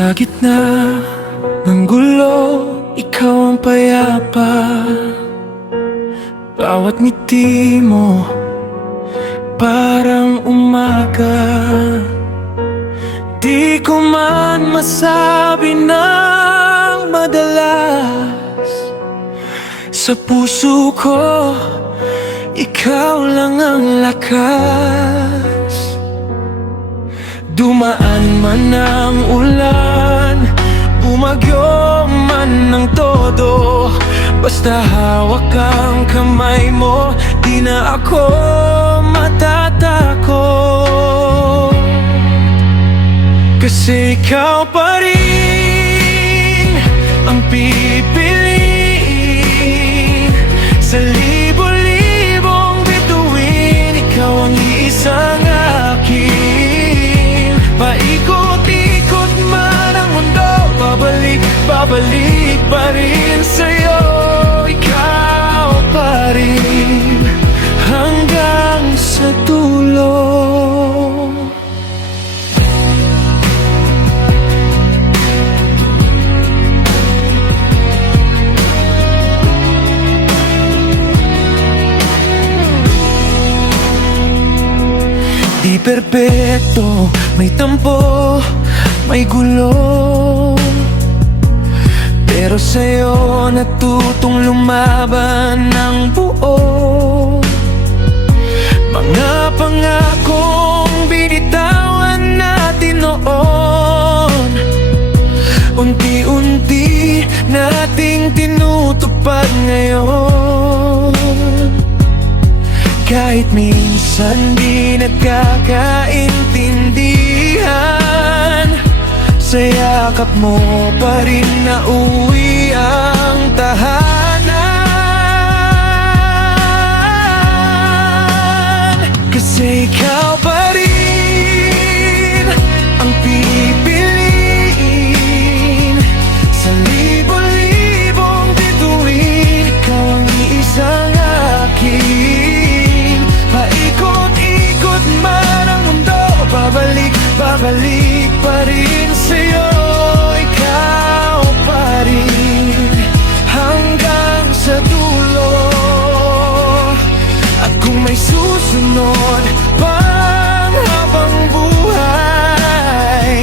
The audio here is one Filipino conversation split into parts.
Sa gitna ng gulo, ikaw ang payapa. Bawat ngiti mo parang umaga. Di ko man masabi ng madalas, sa puso ko ikaw lang ang lakas. Dumaan man ang ulan, bumagyo man ng todo, basta hawak ang kamay mo, di na ako matatakot. Kasi ikaw pa rin ang pipiliin sa libo-libong bituin. Ikaw ang iisang akin. Paikot-ikot man ang mundo, babalik pa rin sa'yo. Ikaw pa rin hanggang sa dulo. Di perpekto, may tampo, may gulo, pero sa'yo natutong lumaban ng buo. Mga pangakong binitawan natin noon, unti-unti nating tinutupad ngayon. Kahit minsan di nagkakaintindihan, sa yakap mo pa rin nauwi ang tahanan. Kasi ikaw pa rin ang pipiliin sa libo-libong bituin. Ikaw ang iisang akin. Paikot-ikot man ang mundo, babalik pa rin sa'yo. Ikaw pa rin hanggang sa dulo. At kung may susunod pang habang buhay,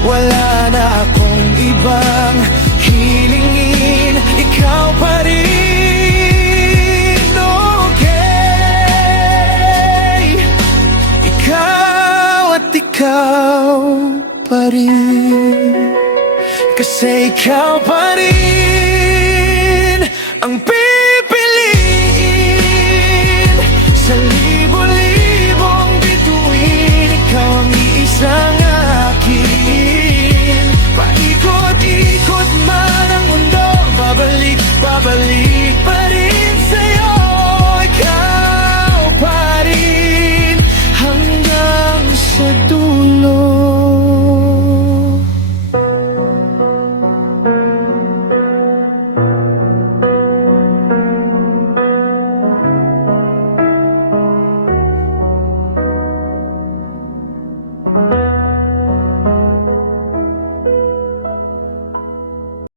wala na akong ibang hilingin. Ikaw pa rin, okay? Ikaw at ikaw pa rin. Kasi ikaw pa rin